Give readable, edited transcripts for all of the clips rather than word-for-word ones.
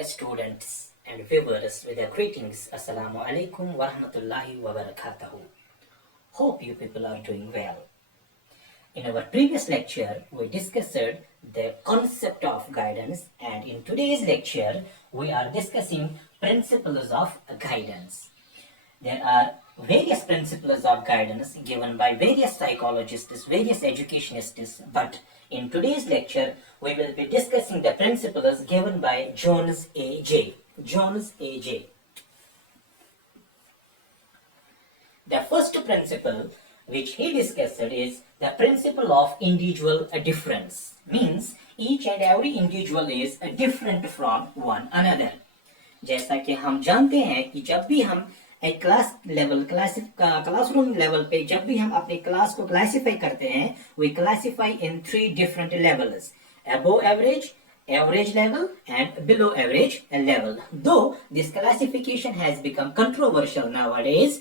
my students and viewers with their greetings. Assalamu alaikum wa rahmatullahi wa barakatuhu. Hope you people are doing well. In our previous lecture, we discussed the concept of guidance, and in today's lecture, we are discussing principles of guidance. There are various principles of guidance given by various psychologists, various educationists, but in today's lecture, we will be discussing the principles given by Jones A.J. Jones A.J. The first principle which he discussed is the principle of individual difference. Means each and every individual is different from one another. जैसा कि हम जानते हैं कि जब भी हम एक क्लासरूम लेवल पे जब भी हम अपने क्लास को क्लासिफाई करते हैं, we classify in 3 different levels: above average, average level, and below average level. Though this classification has become controversial nowadays,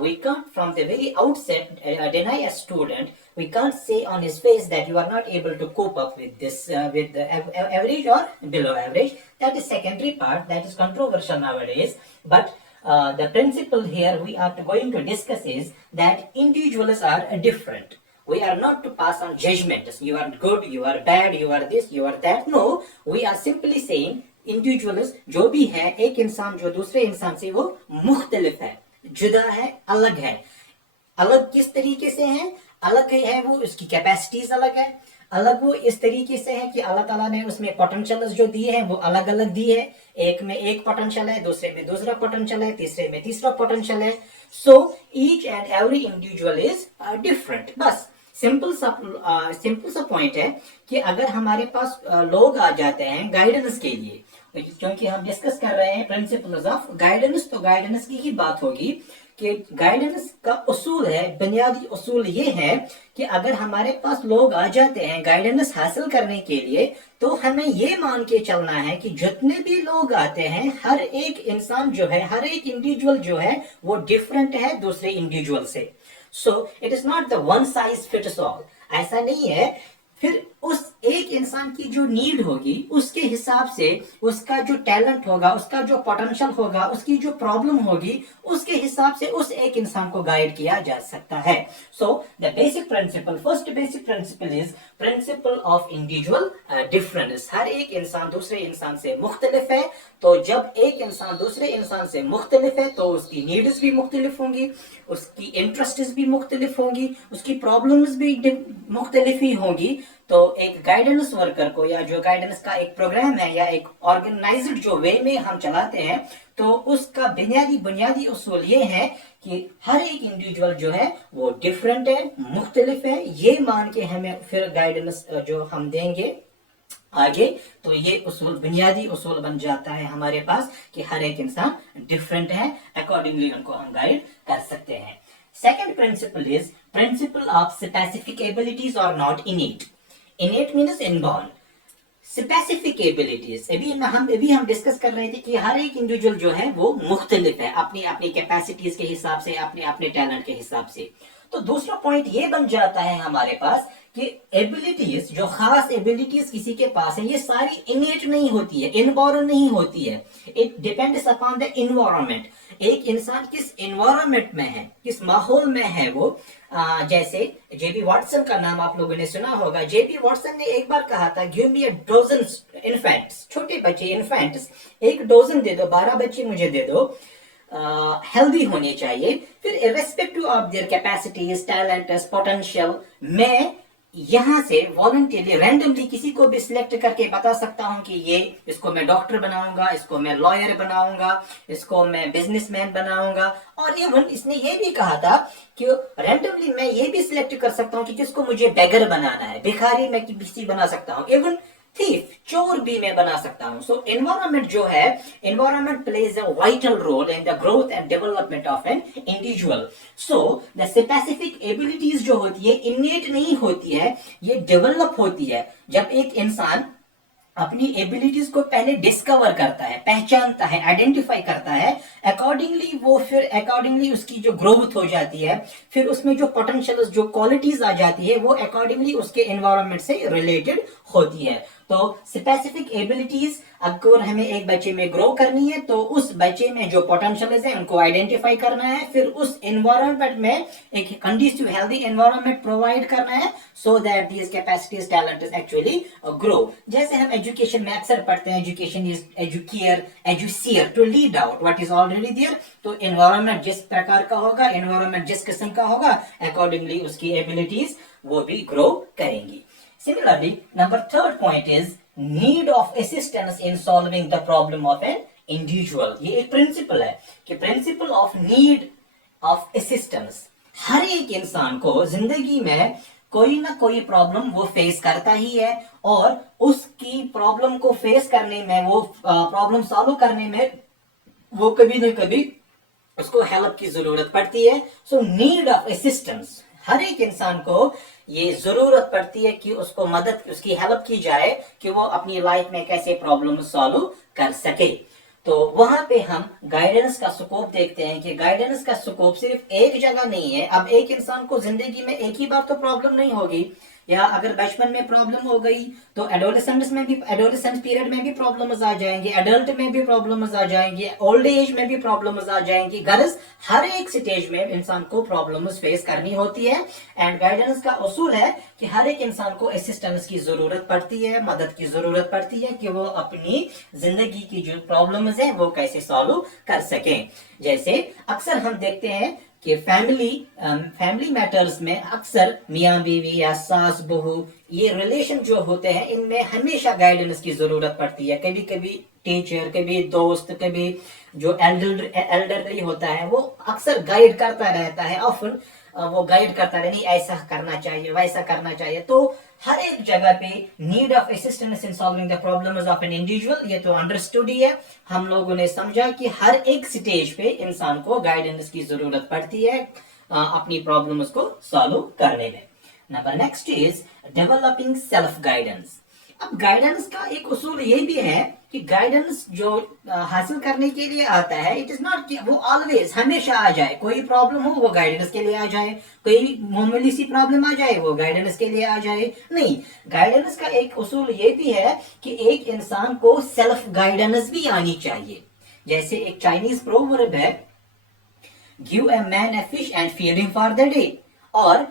we can't from the very outset deny a student. We can't say on his face that you are not able to cope up with this with the average or below average. That is secondary part, that is controversial nowadays. But the principle here we are going to discuss is that individuals are different. We are not to pass on judgments. You are good, you are bad, you are this, you are that. No, we are simply saying individuals जो भी है, एक इंसान जो दूसरे इंसान से वो मुख्तलिफ है, जुदा है, अलग है. अलग किस तरीके से है? अलग है वो, उसकी कैपेसिटीज अलग है. अलग वो इस तरीके से है कि अल्लाह ताला ने उसमें पोटेंशियल्स जो दिए हैं वो अलग अलग दिए है. एक में एक पोटेंशियल है, दूसरे में दूसरा पोटेंशियल है, तीसरे में तीसरा पोटेंशियल है. So each and every individual is different. बस सिंपल सा पॉइंट है कि अगर हमारे पास लोग आ जाते हैं गाइडेंस के लिए, क्योंकि हम डिस्कस कर रहे हैं प्रिंसिपल्स ऑफ गाइडेंस, तो गाइडेंस की ही बात होगी कि गाइडेंस का उसूल है, बुनियादी उसूल ये है कि अगर हमारे पास लोग आ जाते हैं गाइडेंस हासिल करने के लिए, तो हमें ये मान के चलना है कि जितने भी लोग आते हैं, हर एक इंसान जो है, हर एक इंडिविजुअल जो है वो डिफरेंट है दूसरे इंडिविजुअल से. सो it is not the one size fits all. ऐसा नहीं है. फिर उस एक इंसान की जो नीड होगी उसके हिसाब से, उसका जो टैलेंट होगा, उसका जो पोटेंशियल होगा, उसकी जो प्रॉब्लम होगी, उसके हिसाब से उस एक इंसान को गाइड किया जा सकता है. So the basic principle, first basic principle is principle of individual difference. हर एक इंसान दूसरे इंसान से मुख्तलिफ है. तो जब एक इंसान दूसरे इंसान से मुख्तलिफ है तो उसकी नीड्स भी मुख्तलिफ होंगी, उसकी इंटरेस्ट्स भी मुख्तलिफ होंगी, उसकी प्रॉब्लम्स भी मुख्तलिफ ही होंगी. तो एक गाइडेंस वर्कर को, या जो गाइडेंस का एक प्रोग्राम है या एक ऑर्गेनाइज्ड जो वे में हम चलाते हैं, तो उसका बुनियादी उसूल ये है कि हर एक इंडिविजुअल जो है वो डिफरेंट है, मुख्तलिफ है. ये मान के हमें फिर गाइडेंस जो हम देंगे आगे, तो ये उसूल बुनियादी उसूल बन जाता है हमारे पास कि हर एक इंसान डिफरेंट है, अकॉर्डिंगली उनको हम गाइड कर सकते हैं. Second principle is principle of specific abilities और not innate. Innate means inborn. Specific abilities अभी हम डिस्कस कर रहे थे कि हर एक इंडिविजुअल जो है वो मुख्तलिफ है अपनी अपनी कैपेसिटीज के हिसाब से, अपने अपने टैलेंट के हिसाब से. तो दूसरा पॉइंट ये बन जाता है हमारे पास कि एबिलिटीज, जो खास एबिलिटीज किसी के पास है, ये सारी इनेट नहीं होती है, इनबॉर्न नहीं होती है. It depends upon the environment. एक इंसान किस इन्वायरमेंट में है, किस माहौल में है वो. जैसे जेबी वॉटसन का नाम आप लोगों ने सुना होगा. जेबी वॉटसन ने एक बार कहा था, गिव मी अ डोजन इन्फेंट्स, छोटे बच्चे इन्फेंट्स, एक डोजन दे दो, 12 बच्चे मुझे दे दो, हेल्दी होने चाहिए. फिर irrespective of their capacities, talent, potential, मैं यहां से वॉलंटियरली रैंडमली किसी को भी सिलेक्ट करके बता सकता हूं कि ये, इसको मैं डॉक्टर बनाऊंगा, इसको मैं लॉयर बनाऊंगा, इसको मैं बिजनेसमैन बनाऊंगा. और इवन इसने ये भी कहा था कि रैंडमली मैं ये भी सिलेक्ट कर सकता हूं कि किसको मुझे बेगर बनाना है, भिखारी मैं किसी बना सकता हूं, इवन थीफ, चोर भी मैं बना सकता हूं. सो एनवायरनमेंट जो है, environment plays a vital role in the growth and development of an individual. So the specific abilities जो होती है इनेट नहीं होती है, ये डेवलप होती है. जब एक इंसान अपनी एबिलिटीज को पहले डिस्कवर करता है, पहचानता है, आइडेंटिफाई करता है, अकॉर्डिंगली उसकी जो ग्रोथ हो जाती है, फिर उसमें जो पोटेंशियल, जो क्वालिटीज आ जाती है, वो अकॉर्डिंगली उसके एनवायरनमेंट से रिलेटेड होती है. तो स्पेसिफिक एबिलिटीज अगर हमें एक बच्चे में ग्रो करनी है तो उस बच्चे में जो पोटेंशियल्स है उनको आइडेंटिफाई करना है, फिर उस एनवायरनमेंट में एक कंडीसिव हेल्दी एनवायरनमेंट प्रोवाइड करना है so that these capacities talent actually grow. जैसे हम एजुकेशन में अक्सर पढ़ते हैं education is educare educere to lead out what is already there. तो एनवायरनमेंट जिस प्रकार का होगा, एनवायरनमेंट जिस किस्म का होगा, अकॉर्डिंगली उसकी एबिलिटीज वो भी ग्रो करेंगी। Similarly, number third point is need of assistance in solving the problem of an individual। ये एक प्रिंसिपल है कि principle of need of assistance. हर एक इंसान को जिंदगी में कोई ना कोई प्रॉब्लम वो फेस करता ही है और उसकी प्रॉब्लम को फेस करने में, वो प्रॉब्लम सॉल्व करने में वो कभी ना कभी उसको हेल्प की जरूरत पड़ती है। सो नीड ऑफ असिस्टेंस, हर एक इंसान को ये जरूरत पड़ती है कि उसको मदद, उसकी हेल्प की जाए कि वो अपनी लाइफ में कैसे प्रॉब्लम सॉल्व कर सके। तो वहां पे हम गाइडेंस का स्कोप देखते हैं कि गाइडेंस का स्कोप सिर्फ एक जगह नहीं है। अब एक इंसान को जिंदगी में एक ही बार तो प्रॉब्लम नहीं होगी, या अगर बचपन में प्रॉब्लम हो गई तो एडोलेसेंस में भी, एडोलेसेंस पीरियड में भी प्रॉब्लम्स आ जाएंगे, एडल्ट में भी प्रॉब्लम्स आ जाएंगे, ओल्ड एज में भी प्रॉब्लम्स आ जाएंगी। गर्ज हर एक स्टेज में इंसान को प्रॉब्लम्स फेस करनी होती है। एंड गाइडेंस का उसूल है कि हर एक इंसान को असिस्टेंस की जरूरत पड़ती है, मदद की जरूरत पड़ती है कि वो अपनी जिंदगी की जो प्रॉब्लम्स है वो कैसे सॉल्व कर सकें। जैसे अक्सर हम देखते हैं कि फैमिली मैटर्स में अक्सर मियाँ बीवी या सास बहू, ये रिलेशन जो होते हैं इनमें हमेशा गाइडेंस की जरूरत पड़ती है। कभी कभी टीचर, कभी दोस्त, कभी जो एल्डरली होता है वो अक्सर गाइड करता रहता है। ऑफन वो गाइड करता रहे, नहीं ऐसा करना चाहिए, वैसा करना चाहिए। तो हर एक जगह पे need of assistance in solving the problems of an individual, ये तो अंडरस्टूड ही है। हम लोगों ने समझा कि हर एक स्टेज पे इंसान को गाइडेंस की जरूरत पड़ती है अपनी प्रॉब्लम्स को सॉल्व करने में। Number next is developing self guidance. अब गाइडेंस का एक उसूल ये भी है कि गाइडेंस जो हासिल करने के लिए आता है, इट इज नॉट कि वो ऑलवेज हमेशा आ जाए। कोई प्रॉब्लम हो वो गाइडेंस के लिए आ जाए, कोई मामूली सी प्रॉब्लम आ जाए वो गाइडेंस के लिए आ जाए, नहीं। गाइडेंस का एक उसूल ये भी है कि एक इंसान को सेल्फ गाइडेंस भी आनी चाहिए। जैसे एक चाइनीज प्रोवर्ब है, give a man a fish and feed him for the day, और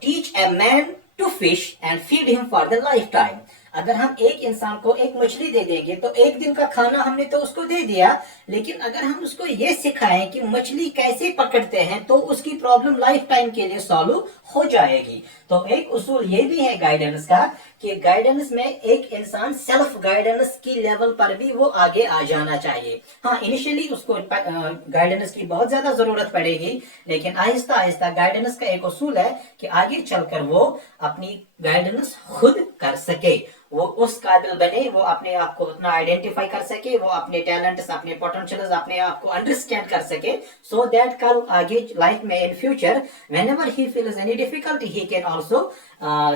teach a man to fish and feed him for the life time. अगर हम एक इंसान को एक मछली दे देंगे तो एक दिन का खाना हमने तो उसको दे दिया, लेकिन अगर हम उसको ये सिखाएं कि मछली कैसे पकड़ते हैं तो उसकी प्रॉब्लम लाइफ टाइम के लिए सॉल्व हो जाएगी। तो एक उसूल ये भी है गाइडेंस का कि गाइडेंस में एक इंसान सेल्फ गाइडेंस की लेवल पर भी वो आगे आ जाना चाहिए। हाँ, इनिशियली उसको गाइडेंस की बहुत ज्यादा जरूरत पड़ेगी, लेकिन आहिस्ता आहिस्ता गाइडेंस का एक उसूल है कि आगे चलकर वो अपनी गाइडेंस खुद कर सके, वो उस काबिल बने, वो अपने आप को उतना आइडेंटिफाई कर सके, वो अपने टैलेंट्स, अपने पोटेंशियल्स, अपने आप को अंडरस्टैंड कर सके, सो दैट कल आगे लाइफ में in future whenever he feels any difficulty he can also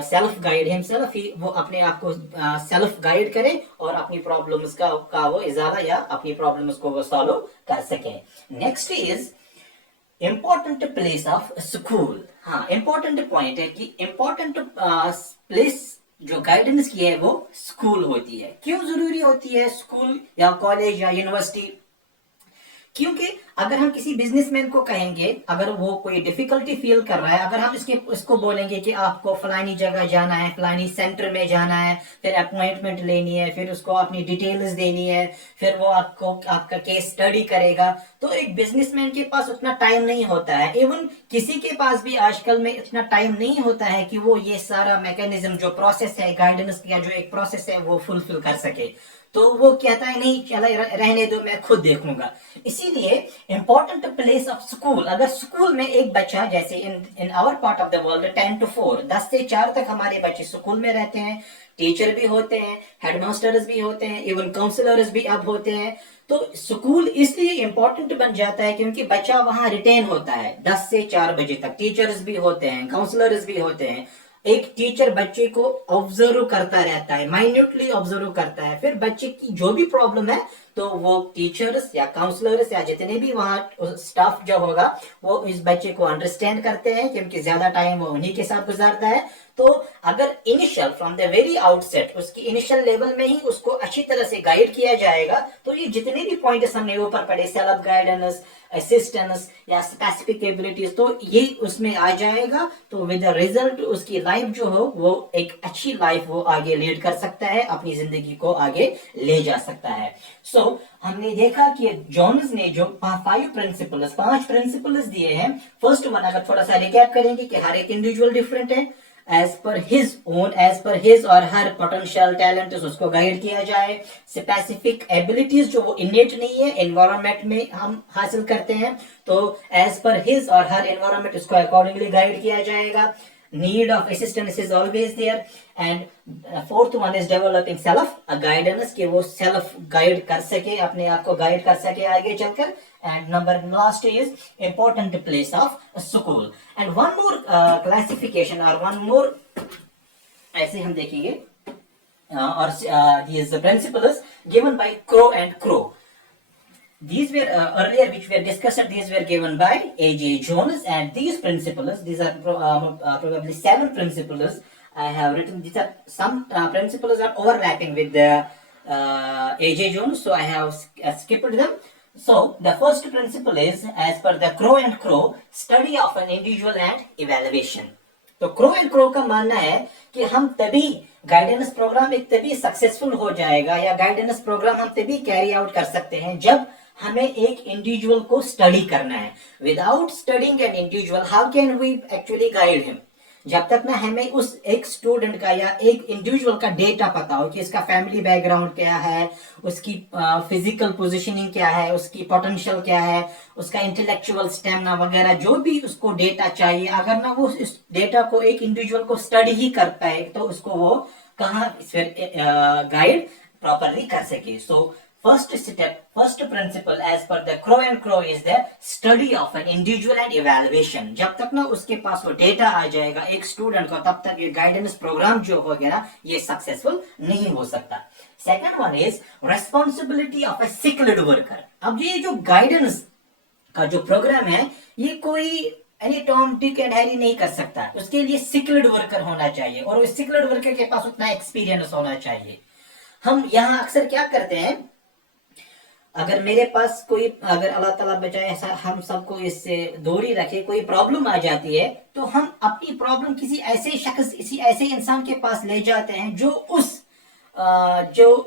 self guide himself. वो अपने आप को सेल्फ गाइड करे और अपनी प्रॉब्लम्स का वो इजाला या अपनी प्रॉब्लम्स को वो सॉल्व कर सके। Next is important place of school. हाँ, इंपॉर्टेंट पॉइंट है कि इंपॉर्टेंट प्लेस जो गाइडेंस की है वो स्कूल होती है। क्यों जरूरी होती है स्कूल या कॉलेज या यूनिवर्सिटी? क्योंकि अगर हम किसी बिजनेसमैन को कहेंगे, अगर वो कोई डिफिकल्टी फील कर रहा है, अगर हम इसको बोलेंगे कि आपको फलानी जगह जाना है, फलानी सेंटर में जाना है, फिर अपॉइंटमेंट लेनी है, फिर उसको अपनी डिटेल्स देनी है, फिर वो आपका केस स्टडी करेगा, तो एक बिजनेसमैन के पास उतना टाइम नहीं होता है। इवन किसी के पास भी आजकल में इतना टाइम नहीं होता है कि वो ये सारा मैकेनिज्म जो प्रोसेस है गाइडेंस का, जो एक प्रोसेस है वो फुलफिल कर सके। तो वो कहता है नहीं चला रहने दो, मैं खुद देखूंगा। इसीलिए इंपॉर्टेंट प्लेस ऑफ स्कूल, अगर स्कूल में एक बच्चा, जैसे in our part of the world 10 to 4, 10 से 4 तक हमारे बच्चे स्कूल में रहते हैं, टीचर भी होते हैं, हेडमास्टर्स भी होते हैं, इवन काउंसलर्स भी अब होते हैं। तो स्कूल इसलिए इंपॉर्टेंट बन जाता है क्योंकि बच्चा वहां रिटेन होता है 10 से 4 बजे तक। टीचर्स भी होते हैं, काउंसलर्स भी होते हैं। एक टीचर बच्चे को ऑब्जर्व करता रहता है, माइन्यूटली ऑब्जर्व करता है, फिर बच्चे की जो भी प्रॉब्लम है तो वो टीचर्स या काउंसलर्स या जितने भी वहाँ स्टाफ जो होगा वो इस बच्चे को अंडरस्टैंड करते हैं, क्योंकि ज्यादा टाइम वो उन्हीं के साथ गुजारता है। तो अगर initial from the very outset उसकी इनिशियल लेवल में ही उसको अच्छी तरह से गाइड किया जाएगा, तो ये जितने भी पॉइंट्स हमने ऊपर पढ़े, सेल्फ गाइडेंस, असिस्टेंस या स्पेसिफिक एबिलिटीज, तो ये उसमें आ जाएगा। तो विद द रिजल्ट उसकी लाइफ जो हो वो एक अच्छी लाइफ वो आगे लीड कर सकता है, अपनी जिंदगी को आगे ले जा सकता है। सो हमने देखा कि जॉन्स ने जो 5 प्रिंसिपल्स दिए हैं। फर्स्ट वन अगर थोड़ा सा रिकैप करेंगे कि हर एक इंडिविजुअल डिफरेंट है, एज पर हिज और हर पोटेंशियल टैलेंट उसको गाइड किया जाए। स्पेसिफिक एबिलिटीज जो वो इनेट नहीं है, एनवायरमेंट में हम हासिल करते हैं, तो एज पर हिज और हर एनवायरमेंट उसको अकॉर्डिंगली गाइड किया जाएगा। Need of assistance is always there, and fourth one is developing self guidance, कि वो self guide कर सके, अपने आप को गाइड कर सके आगे चलकर। and number last is important place of school, and one more classification or one more ऐसे हम देखेंगे और these principles given by Crow and Crow. These were earlier, which were discussed, these were given by A.J. Jones, and these principles, these are probably 7 principles I have written. These are some principles are overlapping with the A.J. Jones, so I have skipped them. So the first principle is, as per the Crow and Crow, study of an individual and evaluation. तो crow and crow का मानना है कि हम तभी guidance programme एक तभी successful हो जाएगा, या गाइडेंस प्रोग्राम हम तभी कैरी आउट कर सकते हैं जब हमें एक इंडिविजुअल को स्टडी करना है। Without studying an individual, how can we actually guide him? जब तक ना हमें उस एक स्टूडेंट का या एक इंडिविजुअल का डेटा पता हो कि इसका फैमिली बैकग्राउंड क्या है, उसकी फिजिकल पोजीशनिंग क्या है, उसकी पोटेंशियल क्या है, उसका इंटेलेक्चुअल स्टेमिना वगैरह जो भी उसको डेटा चाहिए, अगर ना वो इस डेटा को एक इंडिविजुअल को स्टडी ही कर पाए तो उसको वो कहाँ फिर गाइड प्रॉपरली कर सके। सो first step, first principle as per the Crow and Crow is the study of an individual and evaluation. जब तक ना उसके पास वो डेटा आ जाएगा एक स्टूडेंट को, तब तक ये गाइडेंस प्रोग्राम जो हो गया ना ये सक्सेसफुल नहीं हो सकता। Second one is responsibility of A skilled worker. अब ये जो गाइडेंस का जो प्रोग्राम है ये कोई any Tom Dick and Harry नहीं कर सकता, उसके लिए स्किल्ड वर्कर होना चाहिए, और उस स्किल्ड वर्कर के पास उतना एक्सपीरियंस होना चाहिए। हम यहाँ अक्सर क्या करते हैं, अगर मेरे पास कोई, अगर अल्लाह ताला बचाए हम सबको इससे दूरी रखे, कोई प्रॉब्लम आ जाती है तो हम अपनी प्रॉब्लम किसी ऐसे शख्स, किसी ऐसे इंसान के पास ले जाते हैं जो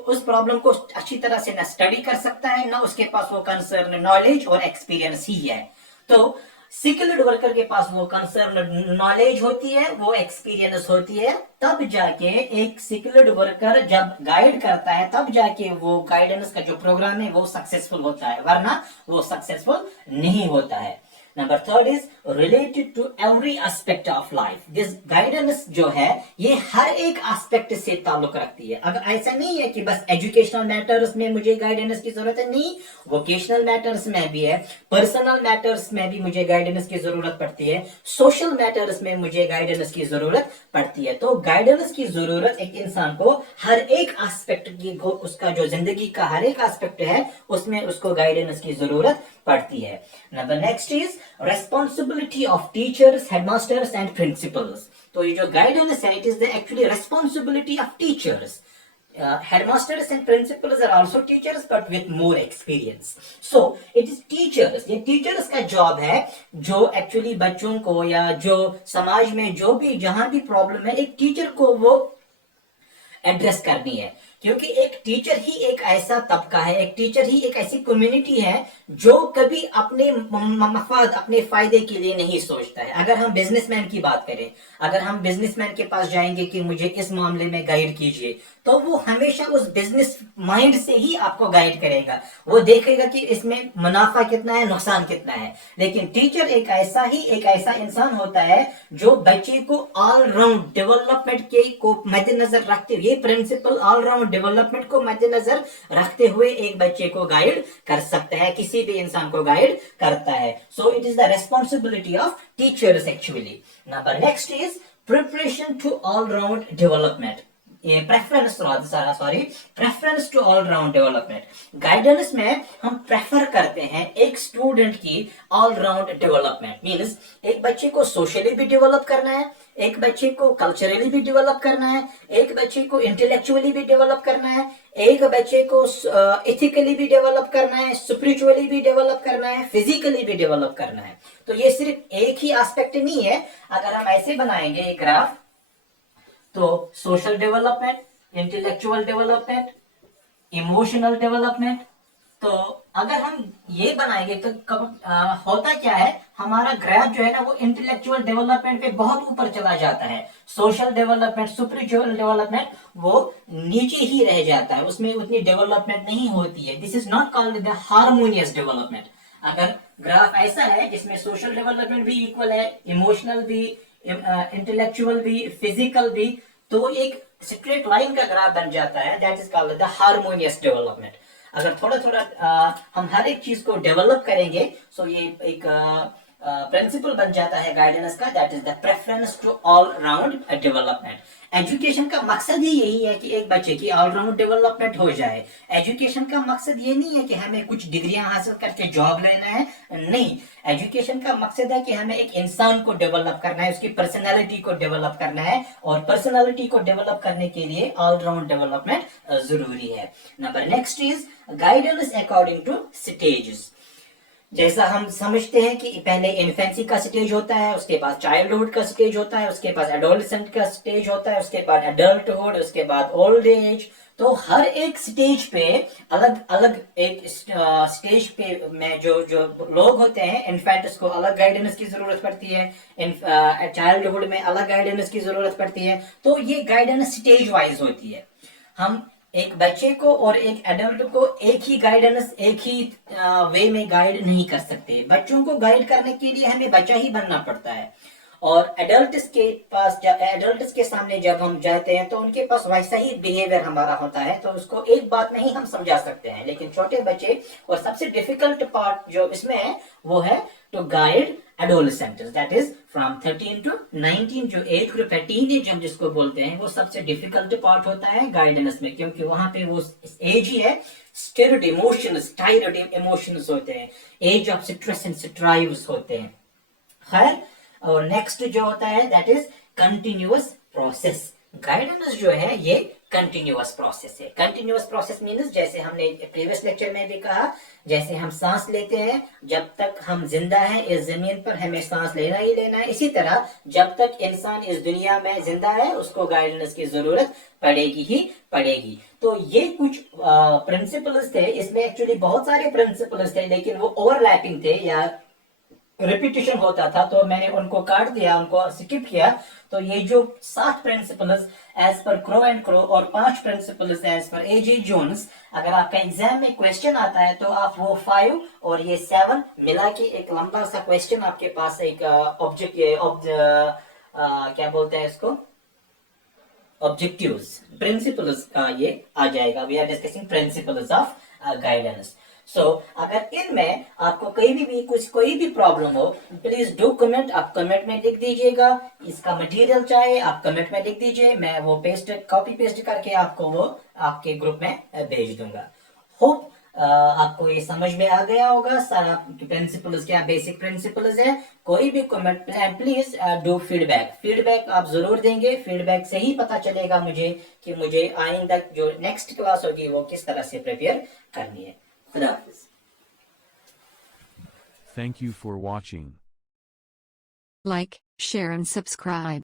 उस प्रॉब्लम को अच्छी तरह से ना स्टडी कर सकता है, ना उसके पास वो कंसर्न नॉलेज और एक्सपीरियंस ही है। तो स्किल्ड वर्कर के पास वो कंसर्न नॉलेज होती है, वो एक्सपीरियंस होती है, तब जाके एक स्किल्ड वर्कर जब गाइड करता है तब जाके वो गाइडेंस का जो प्रोग्राम है वो सक्सेसफुल होता है, वरना वो सक्सेसफुल नहीं होता है। Number third is related to every aspect of life. This guidance जो है ये हर एक एस्पेक्ट से ताल्लुक रखती है। अगर ऐसा नहीं है कि बस एजुकेशनल मैटर्स में मुझे गाइडेंस की जरूरत है, नहीं, वोकेशनल मैटर्स में भी है, पर्सनल मैटर्स में भी मुझे गाइडेंस की जरूरत पड़ती है, सोशल मैटर्स में मुझे गाइडेंस की जरूरत पड़ती है। तो गाइडेंस की जरूरत एक इंसान को हर एक एस्पेक्ट की, उसका जो जिंदगी का हर एक एस्पेक्ट है उसमें उसको गाइडेंस की जरूरत पड़ती है। Number next is responsibility of teachers, headmasters and principles. तो ये जो गाइडेंस है it is the actually responsibility of teachers. Headmasters and principals are also teachers but with more experience. So it is teachers, ये teachers का job है जो actually बच्चों को या जो समाज में जो भी जहां भी प्रॉब्लम है एक टीचर को वो एड्रेस करनी है, क्योंकि एक टीचर ही एक ऐसा तबका है, एक टीचर ही एक ऐसी कम्युनिटी है जो कभी अपने मफाद, अपने फायदे के लिए नहीं सोचता है। अगर हम बिजनेसमैन की बात करें, अगर हम बिजनेसमैन के पास जाएंगे कि मुझे इस मामले में गाइड कीजिए, तो वो हमेशा उस बिजनेस माइंड से ही आपको गाइड करेगा, वो देखेगा कि इसमें मुनाफा कितना है, नुकसान कितना है। लेकिन टीचर एक ऐसा इंसान होता है जो बच्चे को ऑलराउंड डेवलपमेंट के को मद्देनजर रखते हुए, प्रिंसिपल ऑलराउंड डेवलपमेंट को मद्देनजर रखते हुए एक बच्चे को गाइड कर सकता है, किसी भी इंसान को गाइड करता है। So it is the responsibility of teachers actually. Number next is preparation to all round development. Preference to all round development. Guidance में हम प्रेफर करते हैं एक स्टूडेंट की ऑल राउंड डेवलपमेंट। मींस एक बच्चे को सोशली भी डेवलप करना है, एक बच्चे को कल्चरली भी डेवलप करना है, एक बच्चे को इंटेलेक्चुअली भी डेवलप करना है, एक बच्चे को एथिकली भी डेवलप करना है, स्पिरिचुअली भी डेवलप करना है, फिजिकली भी डेवलप करना है। तो ये सिर्फ एक ही एस्पेक्ट नहीं है। अगर हम ऐसे बनाएंगे एक ग्राफ, तो social development, intellectual development, emotional development, तो अगर हम ये बनाएंगे तो होता क्या है, हमारा ग्राफ जो है ना वो इंटेलेक्चुअल डेवलपमेंट पे बहुत ऊपर चला जाता है। सोशल डेवलपमेंट, स्पिरिचुअल डेवलपमेंट वो नीचे ही रह जाता है, उसमें उतनी डेवलपमेंट नहीं होती है। This is not called the harmonious development. अगर ग्राफ ऐसा है जिसमें सोशल डेवलपमेंट भी इक्वल है, इमोशनल भी, इंटेलेक्चुअल भी, फिजिकल भी, तो एक स्ट्रेट लाइन का ग्राफ बन जाता है, that is called the harmonious development. अगर थोड़ा थोड़ा हम हर एक चीज को डेवलप करेंगे, सो ये एक प्रिंसिपल बन जाता है गाइडेंस का, that is the preference to all round development. Education का मकसद ही यही है कि एक बच्चे की ऑल राउंड डेवलपमेंट हो जाए। एजुकेशन का मकसद ये नहीं है कि हमें कुछ डिग्रियां हासिल करके जॉब लेना है, नहीं। एजुकेशन का मकसद है कि हमें एक इंसान को डेवलप करना है, उसकी पर्सनैलिटी को डेवलप करना है, और पर्सनैलिटी को डेवलप करने के लिए ऑल राउंड डेवलपमेंट जरूरी है। Number next is guidance according two stages. जैसा हम समझते हैं कि पहले इन्फेंसी का स्टेज होता है, उसके बाद चाइल्डहुड का स्टेज होता है, उसके बाद एडोलेसेंट का स्टेज होता है, उसके बाद एडल्टहुड, उसके बाद ओल्ड एज। तो हर एक स्टेज पे अलग अलग एक स्टेज पे में जो जो लोग होते हैं, इन्फेंट्स को अलग गाइडेंस की जरूरत पड़ती है, चाइल्डहुड में अलग गाइडेंस की जरूरत पड़ती है। तो ये गाइडेंस स्टेज वाइज होती है। हम एक बच्चे को और एक एडल्ट को एक ही गाइडेंस, एक ही वे में गाइड नहीं कर सकते। बच्चों को गाइड करने के लिए हमें बच्चा ही बनना पड़ता है, और एडल्ट्स के पास, एडल्ट्स के सामने जब हम जाते हैं तो उनके पास वैसा ही बिहेवियर हमारा होता है, तो उसको एक बात नहीं हम समझा सकते हैं। लेकिन छोटे बच्चे, और सबसे डिफिकल्ट पार्ट जो इसमें है वो है to guide adolescents, that is from 13 to 19, जो एज ग्रुप है, टीनेज हम जिसको बोलते हैं, वो सबसे डिफिकल्ट पार्ट होता है गाइडेंस में, क्योंकि वहां पे वो एज ही है स्टिर्ड इमोशंस, टायर्ड इमोशंस होते हैं, age of stress and strives होते हैं। खैर, और नेक्स्ट जो होता है that is continuous process. Guidance जो है ये कंटिन्यूअस प्रोसेस है। कंटिन्यूअस प्रोसेस मीन्स, जैसे हमने प्रीवियस लेक्चर में भी कहा, जैसे हम सांस लेते हैं, जब तक हम जिंदा हैं इस जमीन पर हमें सांस लेना ही लेना है, इसी तरह जब तक इंसान इस दुनिया में जिंदा है उसको गाइडेंस की जरूरत पड़ेगी ही पड़ेगी। तो ये कुछ प्रिंसिपल्स थे, इसमें एक्चुअली बहुत सारे प्रिंसिपल्स थे, लेकिन वो ओवरलैपिंग थे या रिपीटिशन होता था, तो मैंने उनको काट दिया, उनको स्किप किया। तो ये जो 7 principles as per Crow and Crow और 5 प्रिंसिपल्स एज पर एजे जोन्स, अगर आपका एग्जाम में क्वेश्चन आता है तो आप वो 5 और ये 7 मिला के एक लंबा सा क्वेश्चन आपके पास, एक ऑब्जेक्ट, क्या बोलते हैं इसको, ऑब्जेक्टिव्स, प्रिंसिपल्स का ये आ जाएगा। We are discussing principles of guidance. So अगर इनमें आपको कोई भी प्रॉब्लम हो, प्लीज डू कमेंट। आप कमेंट में लिख दीजिएगा। इसका मटेरियल चाहे आप कमेंट में लिख दीजिए, मैं वो कॉपी पेस्ट करके आपको वो आपके ग्रुप में भेज दूंगा। होप आपको ये समझ में आ गया होगा सारा प्रिंसिपल्स, क्या बेसिक प्रिंसिपल्स है। कोई भी कमेंट, प्लीज डू फीडबैक आप जरूर देंगे। फीडबैक से ही पता चलेगा मुझे कि मुझे आइंदा जो नेक्स्ट क्लास होगी वो किस तरह से प्रिपेयर करनी है। खुदा हाफिज। Thank you for watching. Like, share and subscribe.